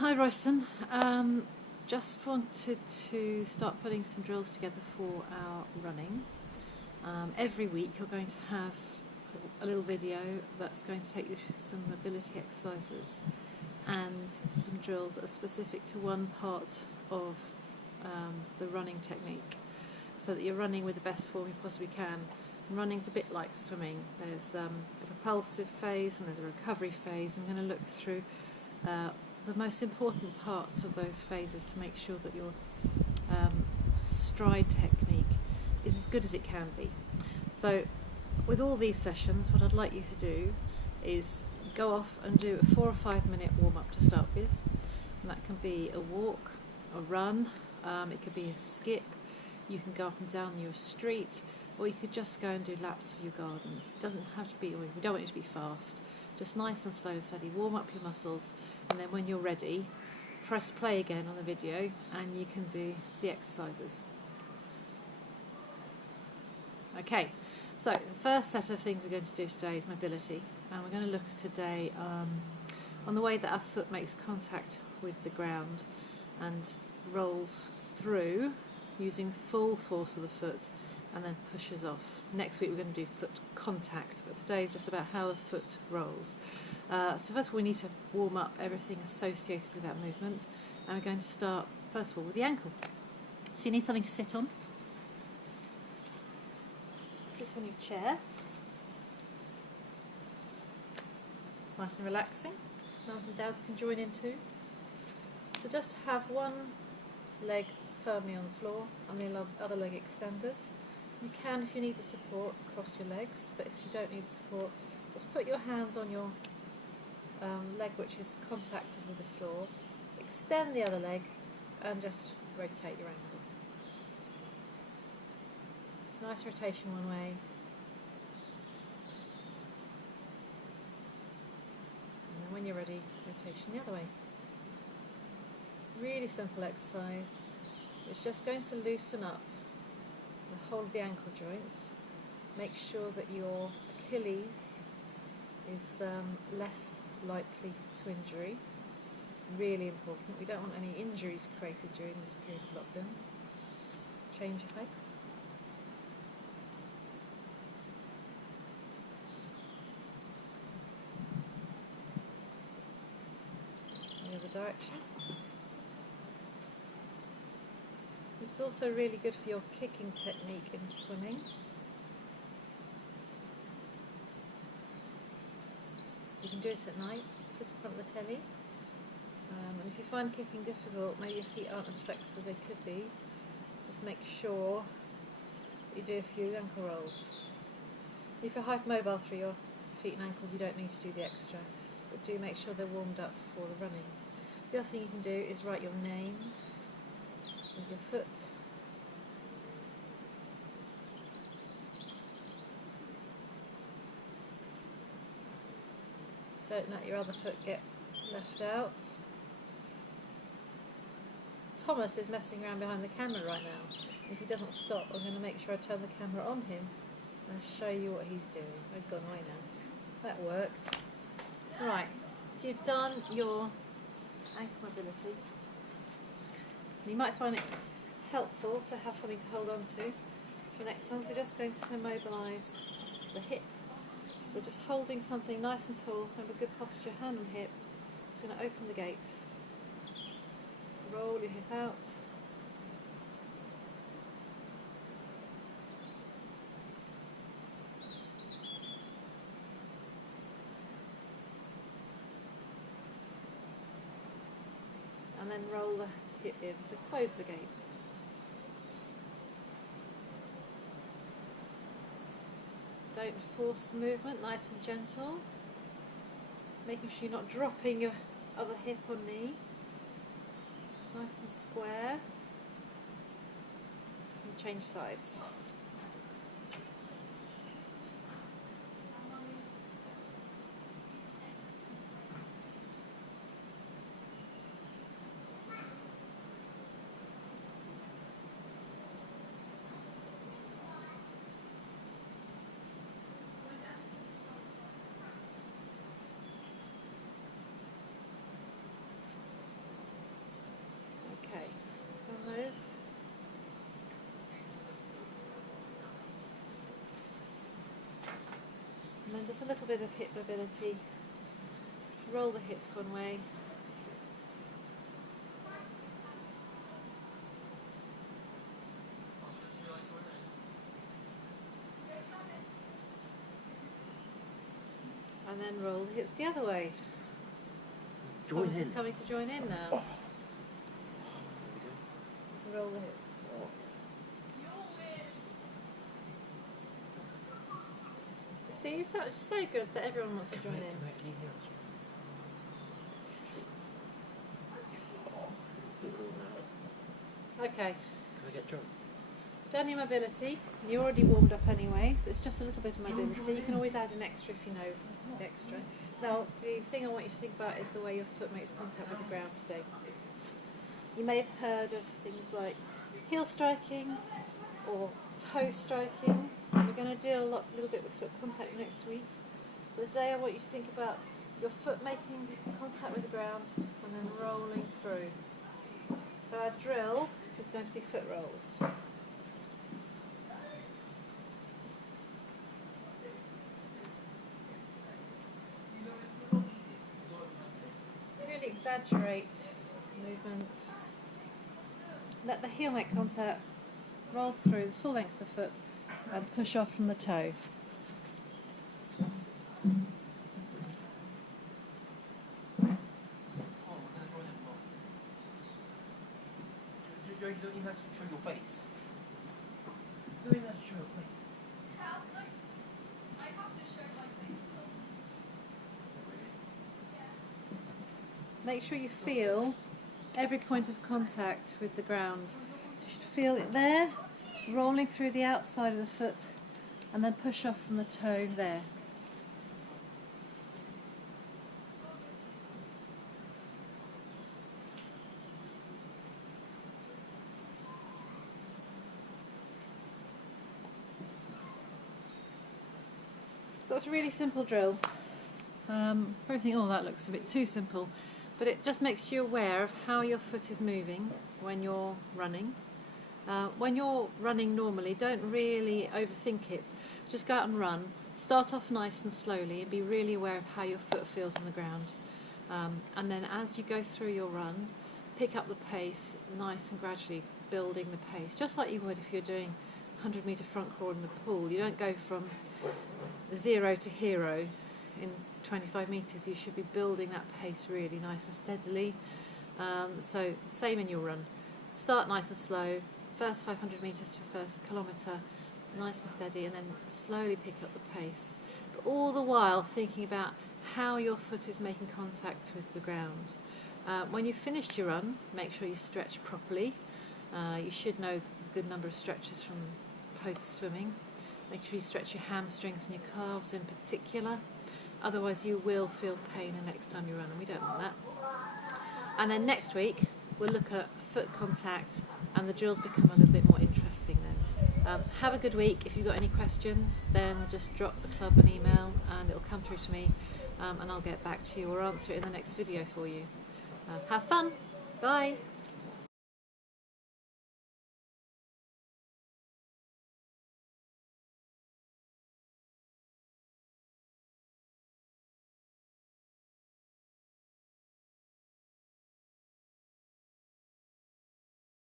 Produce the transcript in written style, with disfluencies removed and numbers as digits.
Hi Royston, just wanted to start putting some drills together for our running. Every week you're going to have a little video that's going to take you through some mobility exercises and some drills that are specific to one part of the running technique, so that you're running with the best form you possibly can. And running's a bit like swimming. There's a propulsive phase and there's a recovery phase. I'm going to look through the most important parts of those phases to make sure that your stride technique is as good as it can be. So with all these sessions, what I'd like you to do is go off and do a 4 or 5 minute warm-up to start with, and that can be a walk, a run, it could be a skip, you can go up and down your street, or you could just go and do laps of your garden. It doesn't have to be, or we don't want it to be fast, just nice and slow and steady. Warm up your muscles, and then when you're ready, press play again on the video and you can do the exercises. Okay, so the first set of things we're going to do today is mobility, and we're going to look today on the way that our foot makes contact with the ground and rolls through using full force of the foot and then pushes off. Next week we're going to do foot contact, but today is just about how the foot rolls. So first of all we need to warm up everything associated with that movement, and we're going to start first of all with the ankle. So you need something to sit on. Sit on your chair. It's nice and relaxing. Mums and dads can join in too. So just have one leg firmly on the floor and the other leg extended. You can, if you need the support, cross your legs, but if you don't need support, just put your hands on your leg which is contacted with the floor, extend the other leg and just rotate your ankle. Nice rotation one way, and then when you're ready, rotation the other way. Really simple exercise. It's just going to loosen up the whole of the ankle joints. Make sure that your Achilles is less likely to injury. Really important. We don't want any injuries created during this period of lockdown. Change your legs. The other direction. This is also really good for your kicking technique in swimming. You can do it at night, sit in front of the telly, and if you find kicking difficult, maybe your feet aren't as flexible as they could be, just make sure you do a few ankle rolls. If you're hypermobile through your feet and ankles, you don't need to do the extra, but do make sure they're warmed up for the running. The other thing you can do is write your name with your foot. Don't let your other foot get left out. Thomas is messing around behind the camera right now. If he doesn't stop, I'm going to make sure I turn the camera on him and show you what he's doing. Oh, he's gone away now. That worked. Right, so you've done your ankle mobility. You might find it helpful to have something to hold on to. The next ones, we're just going to mobilise the hip. So just holding something nice and tall, remember good posture, hand and hip. Just going to open the gate. Roll your hip out. And then roll the hip in, so close the gate. Don't force the movement, nice and gentle. Making sure you're not dropping your other hip or knee. Nice and square. And change sides. then just a little bit of hip mobility. Roll the hips one way. And then roll the hips the other way. Thomas is coming to join in now. Roll the hips. See, it's so good that everyone wants to join in. Okay. Can I get drunk? Done your mobility. You're already warmed up anyway, so it's just a little bit of mobility. You can always add an extra if you know the extra. Now, the thing I want you to think about is the way your foot makes contact with the ground today. You may have heard of things like heel striking or toe striking. We're going to deal a little bit with foot contact next week. But today I want you to think about your foot making contact with the ground and then rolling through. So our drill is going to be foot rolls. Really exaggerate movements. Let the heel make contact, roll through the full length of the foot and push off from the toe. Don't even have to show your face. Don't even have to show your face. I have to show my face. Make sure you feel every point of contact with the ground. You should feel it there, rolling through the outside of the foot, and then push off from the toe there. So it's a really simple drill. Probably think, oh, that looks a bit too simple, but it just makes you aware of how your foot is moving when you're running. When you're running normally, don't really overthink it. Just go out and run. Start off nice and slowly and be really aware of how your foot feels on the ground. And then as you go through your run, pick up the pace nice and gradually, building the pace, just like you would if you're doing 100-metre front crawl in the pool. You don't go from 0 to hero in 25 metres. You should be building that pace really nice and steadily. So same in your run. Start nice and slow. First 500 metres to first kilometre, nice and steady, and then slowly pick up the pace. But all the while thinking about how your foot is making contact with the ground. When you've finished your run, make sure you stretch properly. You should know a good number of stretches from post-swimming. Make sure you stretch your hamstrings and your calves in particular. Otherwise you will feel pain the next time you run, and we don't want that. And then next week we'll look at foot contact, and the drills become a little bit more interesting then. Have a good week. If you've got any questions, then just drop the club an email and it'll come through to me, and I'll get back to you or answer it in the next video for you. Have fun. Bye.